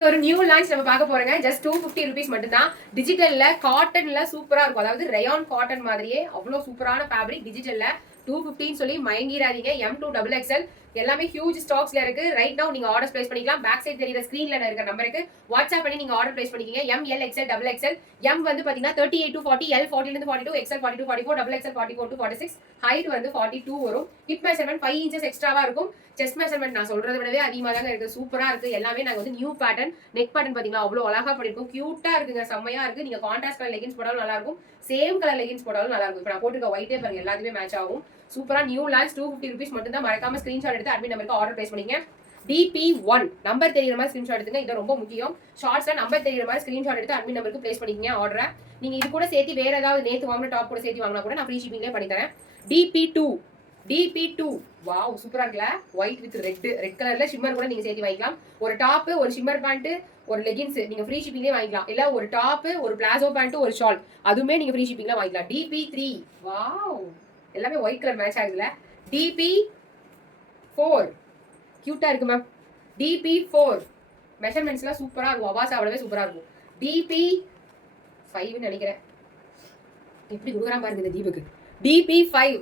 ஒரு new launch நம்ம பார்க்க போறோங்க. ஜஸ்ட் 250 rupees மட்டும் தான். டிஜிட்டல்ல காட்டன்ல சூப்பரா இருக்கும். அதாவது ரயான் காட்டன் மாதிரியே அவ்வளோ சூப்பரான ஃபேப்ரிக் டிஜிட்டல்ல 250 சொல்லி மயங்கிராதீங்க. M2 XXL எல்லாமே ஹியூஜ் ஸ்டாக்ஸ்ல இருக்கு. ரைட் நவ நீங்க ஆர்டர்ஸ் பிளேஸ் பண்ணிக்கலாம். பேக் சைடு தெரியுற ஸ்கிரீன்ல இருக்க நம்பருக்கு வாட்ஸ்அப் பண்ணி நீங்க ஆர்டர் பிளேஸ் பண்ணிக்கீங்க. M, L, XL, XXL. M வந்து பாத்தீங்கன்னா 38 to 40, L 40 ல இருந்து 42, XL 42, 44, XXL 44 to 46, ஹைட் வந்து 42 வரும். ஹிப் மெஷர்மென்ட் 5 inches எக்ஸ்ட்ராவா இருக்கும். செஸ்ட் மெஷர்மென்ட் நான் சொல்றதை விடவே அதிகமா தாங்க இருக்கு. சூப்பரா இருக்கு. எல்லாமே நாங்க வந்து நியூ பேட்டர்ன். நெக் பேட்டர்ன் பாத்தீங்களா அவ்வளவு அழகா பண்ணிருக்கோம். கியூட்டா இருக்குங்க. செம்மையா இருக்கு. நீங்க கான்ட்ராஸ்ட் கலர் லெகின்ஸ் போட்டாலும் நல்லா இருக்கும். சேம் கலர் லெகின்ஸ் போட்டாலும் நல்லா இருக்கும். இப்போ நான் போட்டுருக்க ஒயிட்டே பாருங்க எல்லாத்துமே மேட்ச் ஆகும். சூப்பரா நியூ லான்ச் 250 rupees மட்டும் தான். மறக்காம ஸ்கிரீன்ஷாட் எடுத்து அட்மின் நம்பருக்கு ஆர்டர் பிளேஸ் பண்ணிங்க. DP1 நம்பர் தெரியுற மாதிரி ஸ்கிரீன்ஷாட் எடுத்துங்க. இது ரொம்ப முக்கியம். ஷார்ட்ஸ்ல நம்பர் தெரியுற மாதிரி ஸ்கிரீன்ஷாட் எடுத்து அட்மின் நம்பருக்கு பிளேஸ் பண்ணிக்கங்க ஆர்டரை. நீங்க இது கூட சேர்த்து வேற ஏதாவது நேத்து வாங்கின டாப் கூட சேர்த்து வாங்கினா கூட நான் ஃப்ரீ ஷிப்பிங்லேயே பண்ணி தரேன். DP2 வாவ் சூப்பரா இருக்குல்ல. ஒயிட் வித் ரெட் கலர்ல ஷிம்மர் கூட நீங்க சேர்த்து வாங்கிக்கலாம். ஒரு டாப், ஒரு ஷிம்மர் பேண்ட், ஒரு லெகின்ஸ் நீங்க ஃப்ரீ ஷிப்பிங்லேயே வாங்கிக்கலாம். இல்ல ஒரு டாப், ஒரு பிளாசோ பேண்ட், ஒரு ஷால் அதுவுமே நீங்க ஃப்ரீ ஷிப்பிங்ல வாங்கிக்கலாம். DP3 வாவ் எல்லாமே ஒயிட் கலர் மேட்ச் ஆகுதுல. DP4 கியூட்டா இருக்கு மேம். DP4 மெஷர்மெண்ட்ஸ்லாம் சூப்பரா இருக்கும். அவாசாவோடவே சூப்பரா இருக்கும். DP5 நினைக்கிறேன். எப்படி குடுக்குறான் பாருங்க இந்த தீபக்கு. DP5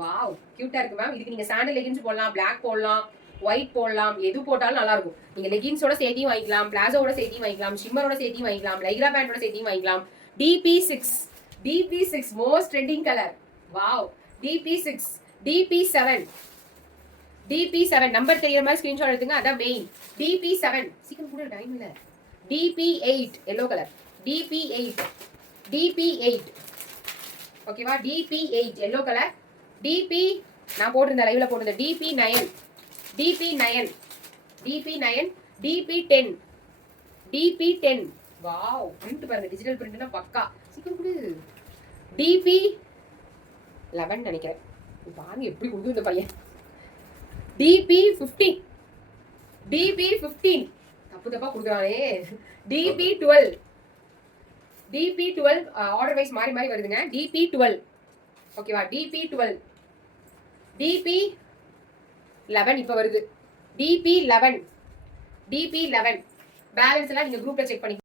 வாவ் கியூட்டா இருக்கு மேம். இதுக்கு நீங்க சாண்டல் லெகின்ஸ் போடலாம், பிளாக் போடலாம், ஒயிட் போடலாம். எது போட்டாலும் நல்லா இருக்கும். நீங்க லெகின்ஸோட சேர்த்தியும் வாங்கிக்கலாம், பிளாசோட சேர்த்தியும் வாங்கிக்கலாம், ஷிம்மரோட சேர்த்தியும் வாங்கிக்கலாம், லைக்ரா பேண்டோட சேர்த்தியும் வாங்கிக்கலாம். DP6 most trending colour. Wow DP7 number தெரியற மாதிரி ஸ்கிரீன்ஷாட் எடுத்துங்க. அதான் மெயின். DP7 சீக்கிரம் கூட டைம் இல்ல. DP8 yellow colour. DP8 ஓகேவா. DP8 yellow colour. DP நான் போட்டிருந்தேன் லைவ்ல போட்டிருந்தேன். DP9 வாவ் பிரிண்ட் பாருங்க. டிஜிட்டல் பிரிண்ட்னா பக்கா. சீக்கிரம் கூட. DP11 நினைக்கிறேன். பாருங்க எப்படி கொடுக்கும் இந்த பையன். DP15 தப்பா கொடுக்குறானே. DP12 ஆர்டர் வைஸ் மாறி மாறி வருதுங்க. DP12 ஓகேவா. DP11 இப்ப வருது. DP11 பேலன்ஸ் எல்லாம் நீங்க குரூப்ல செக் பண்ணி